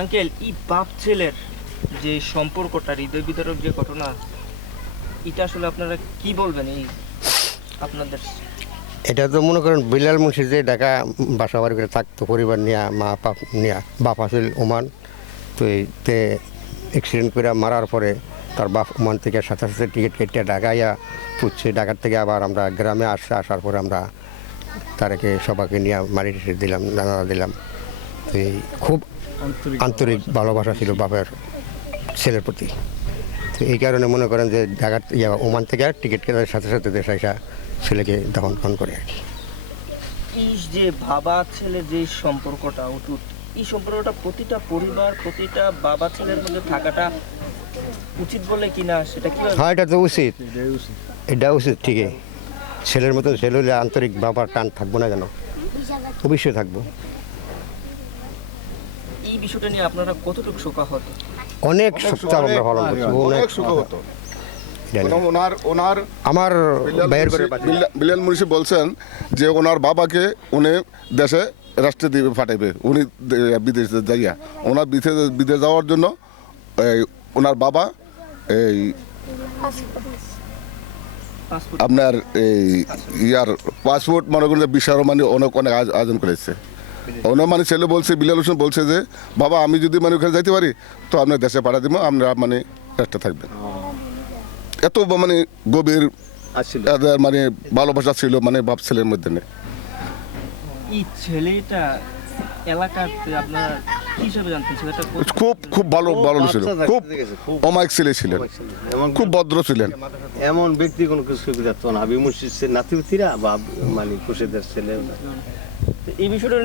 Uncle, ই বাপ ছেলের যে সম্পর্কটা, হৃদয় বিদারক যে ঘটনা, এটা আসলে আপনারা কি বলবেন এই আপনাদের? এটা তো মনে করেন, বিলাল মুন্সি যে ঢাকা বাসা বাড়ি করে থাকতো, পরিবার নিয়ে, মা বাপ নিয়ে, বাপ আসল ওমান। তো এইতে অ্যাক্সিডেন্ট করে মারার পরে তার বাপ ওমান থেকে সাথে সাথে টিকিট কেটে ঢাকাইয়া পুচ্ছে। ঢাকার থেকে আবার আমরা গ্রামে আসছে আসার পরে আমরা তারাকে সবাইকে নিয়ে মারি দিলাম দানা দিলাম। তো এই খুব আন্তরিক ভালোবাসা ছিল বাপের ছেলের প্রতি। তো এই কারণে মনে করেন যে ঢাকার ইয়া ওমান থেকে টিকিট কেনার সাথে সাথে দেশে আসা ছেলেকে দহন খন করে আর কি। এই যে বাবা ছেলে যে সম্পর্কটা অটুট এই সম্পর্কটা প্রতিটা পরিবার প্রতিটা বাবা ছেলের মধ্যে থাকাটা উচিত বলে কিনা সেটা কি হ্যাঁ এটা তো উচিত। এটা উচিত ঠিকই। ছেলের মতন ছেলে হলে আন্তরিক বাবার টান থাকব না কেন? অবশ্যই থাকব। এই বিষয়টা নিয়ে আপনারা কতটুকু শোকাহত অনেক আমরা পালন করছি অনেক অনেক সুখ হতো। এটা নিয়ে। ওনার ওনার আমার বিলাল মুন্সি- বলছেন যে ওনার বাবাকে উনি দেশে রাষ্ট্রে দিবে পাঠাইবে। উনি বিদেশে যাইয়া। ওনার বিদেশে বিদেশ যাওয়ার জন্য এই ওনার বাবা এই আপনার এই ইয়ার পাসপোর্ট মনে করেন মানে অনেক অনেক আয়োজন করেছে। ওনার মানে ছেলে বলছে বিলাল হোসেন বলছে যে বাবা আমি যদি মানে ওখানে যাইতে পারি তো আপনার দেশে পাঠা দিব আপনারা মানে রাষ্ট্রে থাকবেন। এত মানে গভীর মানে ভালোবাসা ছিল মানে বাপ ছেলের মধ্যে নেই ছেলেটা এলাকাতে আপনার খুব খুব ভালো ভালো ছিল। খুব অমায়িক ছেলে ছিলেন। এমন খুব ভদ্র ছিলেন। এমন ব্যক্তি কোনো কিছু না। মুর্শিদ বা মানে খুশিদের ছেলে। এই বিষয়টা